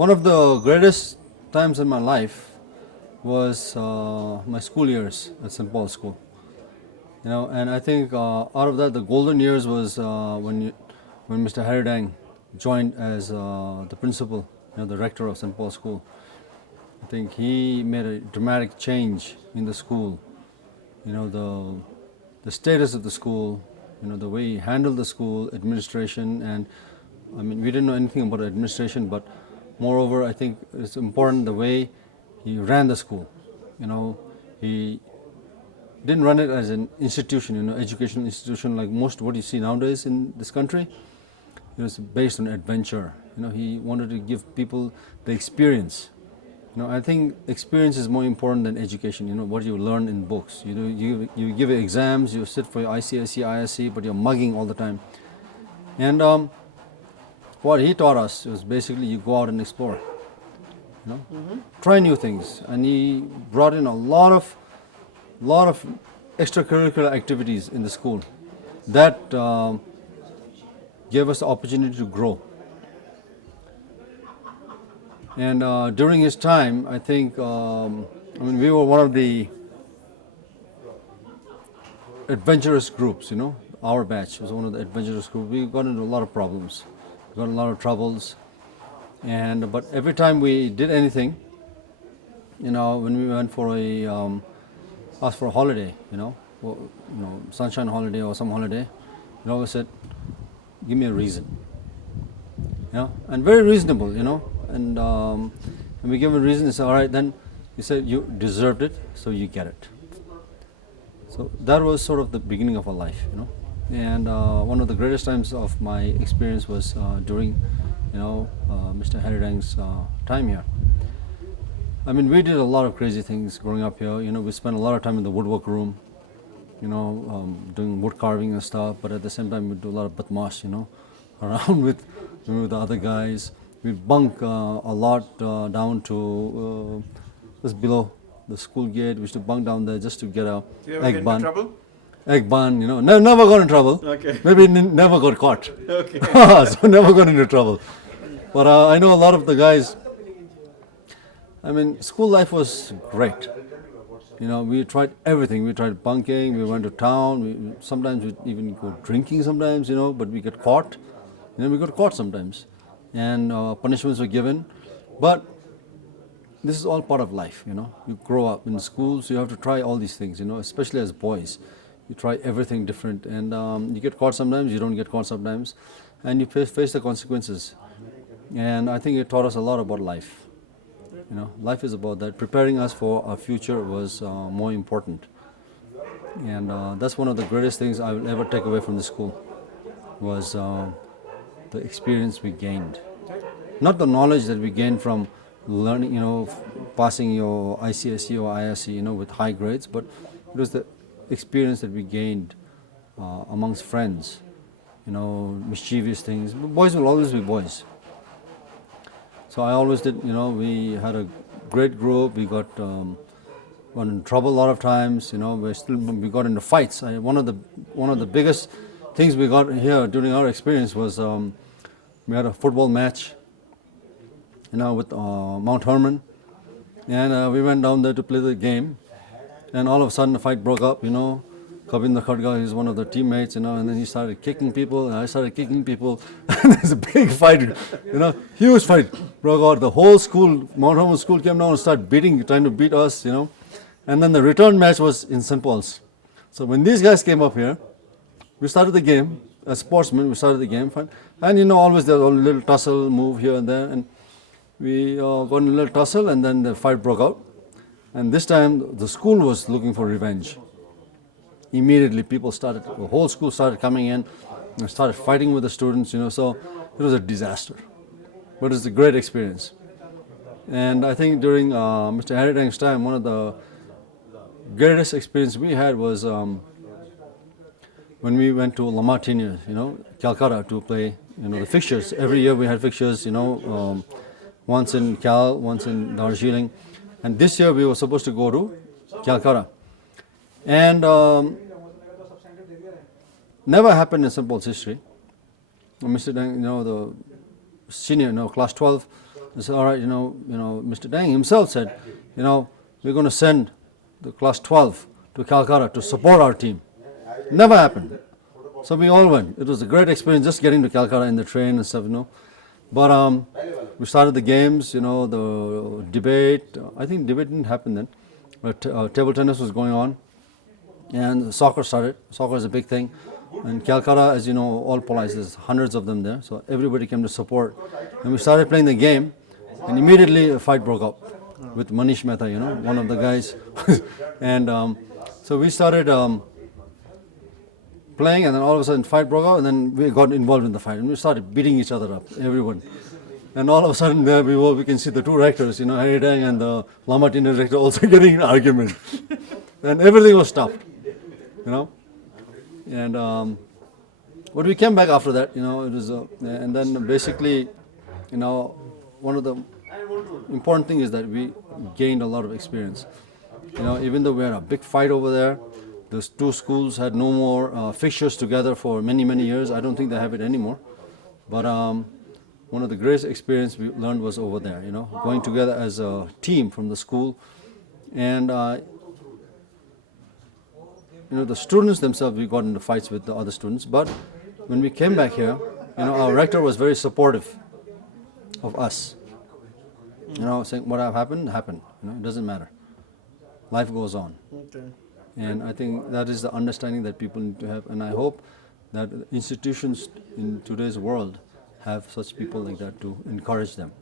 One of the greatest times in my life was my school years at St. Paul's School. And I think out of that, the golden years was when Mr. Haridang joined as the principal, the rector of St. Paul's School. I think he made a dramatic change in the school. The status of the school, the way he handled the school, administration, and I mean, we didn't know anything about administration, but moreover, I think it's important the way he ran the school. He didn't run it as an institution, educational institution like most what you see nowadays in this country. It was based on adventure. He wanted to give people the experience. I think experience is more important than education. What you learn in books. You give exams, you sit for your ICSE, ISC, but you're mugging all the time. And what he taught us was basically you go out and explore. Try new things. And he brought in a lot of extracurricular activities in the school that gave us the opportunity to grow. And during his time, I think, we were one of the adventurous groups, our batch was one of the adventurous groups. We got into a lot of problems, got in a lot of troubles. But every time we did anything, when we went for asked for a holiday, sunshine holiday or some holiday, we always said, give me a reason, and very reasonable, and when we give him a reason, he said, all right, then he said, you deserved it, so you get it. So that was sort of the beginning of our life, and one of the greatest times of my experience was during, Mr. Haridang's time here. I mean, we did a lot of crazy things growing up here. We spent a lot of time in the woodwork room, doing wood carving and stuff. But at the same time, we do a lot of badmash, around with the other guys. We bunk a lot down to just below the school gate. We used to bunk down there just to get a egg bun. Trouble? Egg bun, never got in trouble. Okay. Maybe never got caught. Okay. So never got into trouble. But I know a lot of the guys. I mean, school life was great. We tried everything. We tried bunking. We went to town. Sometimes we even go drinking. Sometimes, but we get caught. We got caught sometimes, and punishments were given. But this is all part of life. You grow up in schools. You have to try all these things. Especially as boys, you try everything different, and you get caught sometimes. You don't get caught sometimes, and you face the consequences. And I think it taught us a lot about life. Life is about that. Preparing us for our future was more important. And that's one of the greatest things I will ever take away from the school was the experience we gained. Not the knowledge that we gained from learning, passing your ICSE or ISC, with high grades, but it was the experience that we gained amongst friends, mischievous things. Boys will always be boys. So I always did, we had a great group. We got in trouble a lot of times. We got into fights. One of the biggest things we got here during our experience was we had a football match, with Mount Herman, and we went down there to play the game, and all of a sudden the fight broke up. Kavinder Khadga is one of the teammates, and then he started kicking people, and I started kicking people, and there's a big fight, huge fight broke out. The whole school, Mount Herman school came down and started trying to beat us, and then the return match was in St. Paul's. So when these guys came up here, we started the game, as sportsmen, we started the game, fine. And always there's a little tussle, move here and there, and we got in a little tussle, and then the fight broke out. And this time, the school was looking for revenge. Immediately, the whole school started coming in and started fighting with the students, so it was a disaster. But it was a great experience. And I think during Mr. Haridang's time, one of the greatest experience we had was when we went to La Martiniere, Calcutta, to play, the fixtures. Every year we had fixtures, once in Cal, once in Darjeeling. And this year we were supposed to go to Calcutta. And never happened in St. Paul's history. Mr. Dang, the senior, class 12, They said, all right, Mr. Deng himself said, we're going to send the class 12 to Calcutta to support our team. Never happened. So we all went. It was a great experience just getting to Calcutta in the train and stuff, But we started the games, the debate. I think debate didn't happen then, but table tennis was going on, and soccer started. Soccer is a big thing. And Calcutta, as you know, all police, there's hundreds of them there, so everybody came to support. And we started playing the game, and immediately a fight broke up with Manish Mehta, one of the guys. And so we started playing, and then all of a sudden fight broke out, and then we got involved in the fight, and we started beating each other up, everyone. And all of a sudden there we can see the two rectors, Harry Dang and the Lama Tina rector also getting in an argument. And everything was stopped, And but we came back after that, it was, and then basically, one of the important things is that we gained a lot of experience. Even though we had a big fight over there, those two schools had no more fixtures together for many, many years. I don't think they have it anymore. But one of the greatest experience we learned was over there, going together as a team from the school. And the students themselves, we got into fights with the other students. But when we came back here, our rector was very supportive of us. Saying what happened, happened. It doesn't matter. Life goes on. Okay. And I think that is the understanding that people need to have. And I hope that institutions in today's world have such people like that to encourage them.